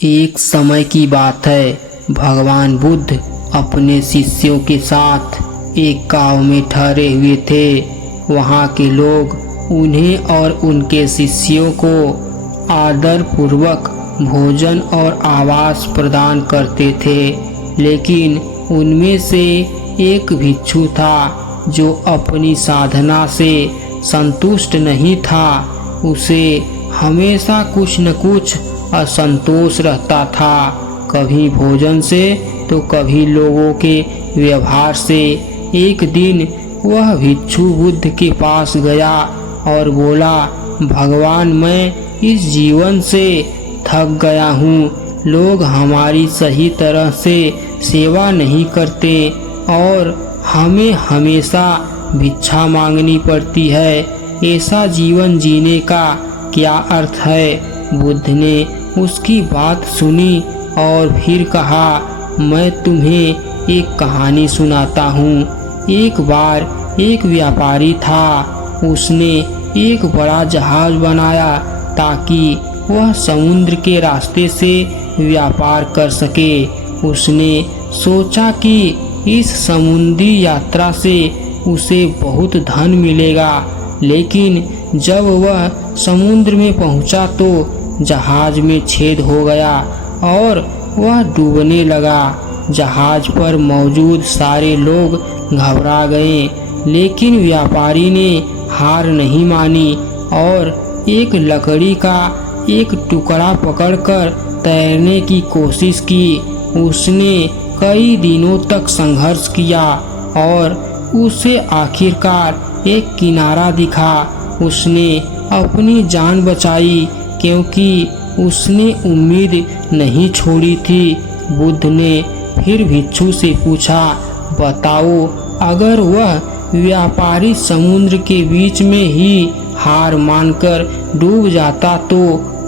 एक समय की बात है, भगवान बुद्ध अपने शिष्यों के साथ एक गांव में ठहरे हुए थे। वहां के लोग उन्हें और उनके शिष्यों को आदर पूर्वक भोजन और आवास प्रदान करते थे, लेकिन उनमें से एक भिक्षु था जो अपनी साधना से संतुष्ट नहीं था। उसे हमेशा कुछ न कुछ असंतोष रहता था, कभी भोजन से तो कभी लोगों के व्यवहार से। एक दिन वह भिक्षु बुद्ध के पास गया और बोला, भगवान, मैं इस जीवन से थक गया हूँ। लोग हमारी सही तरह से सेवा नहीं करते और हमें हमेशा भिक्षा मांगनी पड़ती है। ऐसा जीवन जीने का क्या अर्थ है? बुद्ध ने उसकी बात सुनी और फिर कहा, मैं तुम्हें एक कहानी सुनाता हूँ। एक बार एक व्यापारी था। उसने एक बड़ा जहाज बनाया ताकि वह समुद्र के रास्ते से व्यापार कर सके। उसने सोचा कि इस समुद्री यात्रा से उसे बहुत धन मिलेगा, लेकिन जब वह समुद्र में पहुंचा तो जहाज में छेद हो गया और वह डूबने लगा। जहाज पर मौजूद सारे लोग घबरा गए, लेकिन व्यापारी ने हार नहीं मानी और एक लकड़ी का एक टुकड़ा पकड़कर तैरने की कोशिश की। उसने कई दिनों तक संघर्ष किया और उसे आखिरकार एक किनारा दिखा। उसने अपनी जान बचाई क्योंकि उसने उम्मीद नहीं छोड़ी थी। बुद्ध ने फिर भिक्षु से पूछा, बताओ, अगर वह व्यापारी समुद्र के बीच में ही हार मानकर डूब जाता तो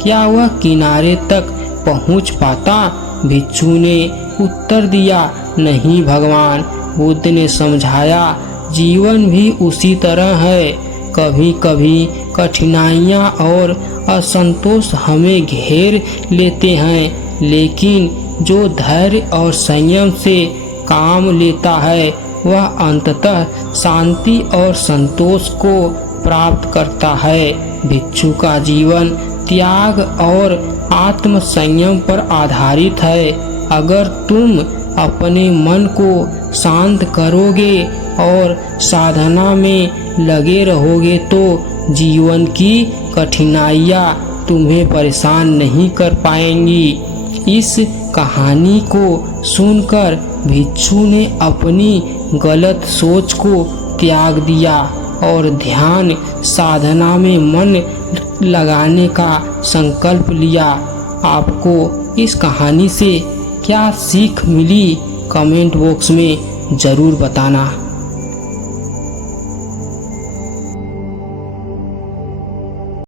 क्या वह किनारे तक पहुंच पाता? भिक्षु ने उत्तर दिया, नहीं भगवान। बुद्ध ने समझाया, जीवन भी उसी तरह है। कभी कभी कठिनाइयाँ और असंतोष हमें घेर लेते हैं, लेकिन जो धैर्य और संयम से काम लेता है वह अंततः शांति और संतोष को प्राप्त करता है। भिक्षु का जीवन त्याग और आत्म संयम पर आधारित है। अगर तुम अपने मन को शांत करोगे और साधना में लगे रहोगे तो जीवन की कठिनाइयाँ तुम्हें परेशान नहीं कर पाएंगी। इस कहानी को सुनकर भिक्षु ने अपनी गलत सोच को त्याग दिया और ध्यान साधना में मन लगाने का संकल्प लिया। आपको इस कहानी से क्या सीख मिली? कमेंट बॉक्स में ज़रूर बताना।